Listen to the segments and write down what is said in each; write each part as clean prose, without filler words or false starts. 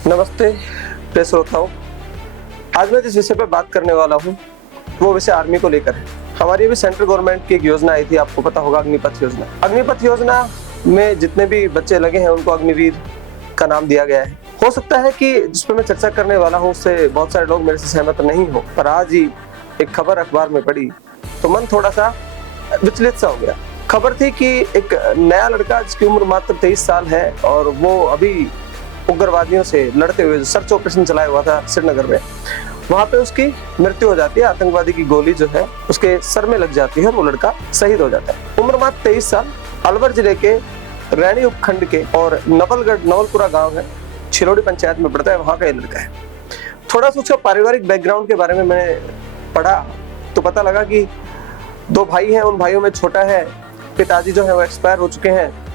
नमस्ते प्रिय श्रोताओं। आज मैं जिस विषय पर बात करने वाला हूँ वो विषय आर्मी को लेकर है। हमारी अभी सेंट्रल गवर्नमेंट की एक योजना आई थी, आपको पता होगा, अग्निपथ योजना। अग्निपथ योजना में जितने भी बच्चे लगे हैं उनको अग्निवीर का नाम दिया गया है। हो सकता है कि जिस पर मैं चर्चा करने वाला हूँ उससे बहुत सारे लोग मेरे से सहमत नहीं हो, पर आज ही एक खबर अखबार में पड़ी तो मन थोड़ा सा विचलित सा हो गया। खबर थी कि एक नया लड़का जिसकी उम्र मात्र 23 साल है और वो अभी उग्रवादियों से लड़ते हुए सर्च ऑपरेशन चलाया हुआ था श्रीनगर में, वहां पे उसकी मृत्यु हो जाती है। आतंकवादी की गोली जो है उसके सर में लग जाती है और वो लड़का शहीद हो जाता है। उम्र मात्र 23 साल। अलवर जिले के रैनी उपखंड के और नवलपुरा गांव है, छिरोड़ी पंचायत में पड़ता है, वहां का ये लड़का है। थोड़ा सा उसका पारिवारिक बैकग्राउंड के बारे में मैंने पढ़ा तो पता लगा कि 2 भाई हैं, उन भाइयों में छोटा है, पिताजी जो है वो एक्सपायर हो चुके हैं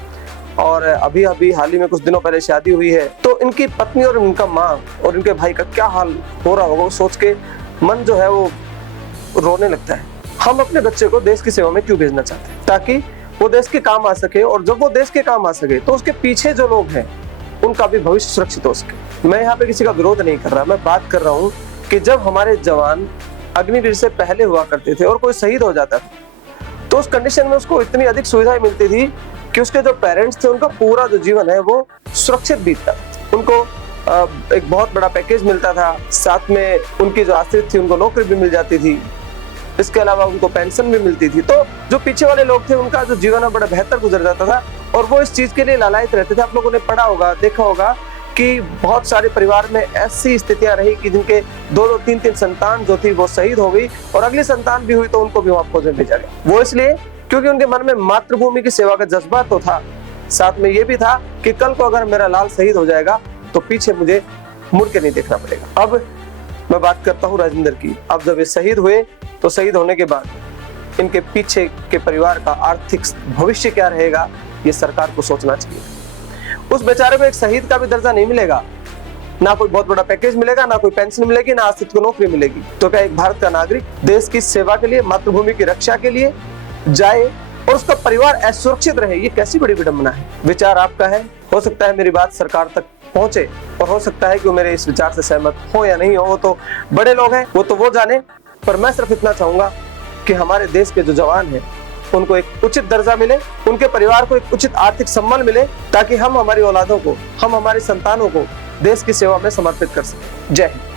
और अभी हाल ही में कुछ दिनों पहले शादी हुई है। तो इनकी पत्नी और इनका माँ और इनके भाई का क्या हाल हो रहा होगा वो सोच के मन जो है वो रोने लगता है। हम अपने बच्चे को देश की सेवा में क्यों भेजना चाहते हैं? ताकि वो देश के काम आ सके, और जब वो देश के काम आ सके तो उसके पीछे जो लोग हैं उनका भी भविष्य सुरक्षित हो सके। मैं यहाँ पे किसी का विरोध नहीं कर रहा, मैं बात कर रहा हूँ कि जब हमारे जवान अग्निवीर से पहले हुआ करते थे और कोई शहीद हो जाता था तो उस कंडीशन में उसको इतनी अधिक सुविधाएं मिलती थी कि उसके जो पेरेंट्स थे उनका पूरा जो जीवन है वो सुरक्षित बीतता। उनको एक बहुत बड़ा पैकेज मिलता था, साथ में उनकी जो आश्रित थी उनको नौकरी भी मिल जाती थी, इसके अलावा उनको पेंशन भी मिलती थी। तो जो पीछे वाले लोग थे उनका जो जीवन है बड़ा बेहतर गुजर जाता था और वो इस चीज के लिए लालायित रहते थे। आप लोगों ने पढ़ा होगा, देखा होगा कि बहुत सारे परिवार में ऐसी स्थितियां रही कि जिनके 2-2, 3-3 संतान जो थी वो शहीद हो गई और अगली संतान भी हुई तो उनको भी वहां फौज में भेजा गया। वो इसलिए क्योंकि उनके मन में मातृभूमि की सेवा का जज्बा तो था, साथ में ये भी था कि कल को अगर मेरा लाल शहीद हो जाएगा तो पीछे मुझे मुड़ के नहीं देखना पड़ेगा। अब मैं बात करता हूँ राजेंद्र की। अब जब ये शहीद हुए तो शहीद होने के बाद इनके पीछे के परिवार का आर्थिक भविष्य क्या रहेगा ये सरकार को सोचना चाहिए। उस बेचारे को एक शहीद का भी दर्जा नहीं मिलेगा, ना कोई बहुत बड़ा पैकेज मिलेगा, ना कोई पेंशन मिलेगी, ना आश्रित को नौकरी मिलेगी। तो क्या एक भारत का नागरिक देश की सेवा के लिए, मातृभूमि की रक्षा के लिए जाए और उसका परिवार असुरक्षित रहे? ये कैसी बड़ी विडंबना है। विचार आपका है, हो सकता है मेरी बात सरकार तक पहुंचे और हो सकता है कि वो मेरे इस विचार से सहमत हो या नहीं हो, वो तो बड़े लोग हैं, वो तो वो जाने। पर मैं सिर्फ इतना चाहूंगा कि हमारे देश के जो जवान हैं उनको एक उचित दर्जा मिले, उनके परिवार को एक उचित आर्थिक सम्मान मिले, ताकि हम हमारी औलादों को, हम हमारी संतानों को देश की सेवा में समर्पित कर सकें। जय हिंद।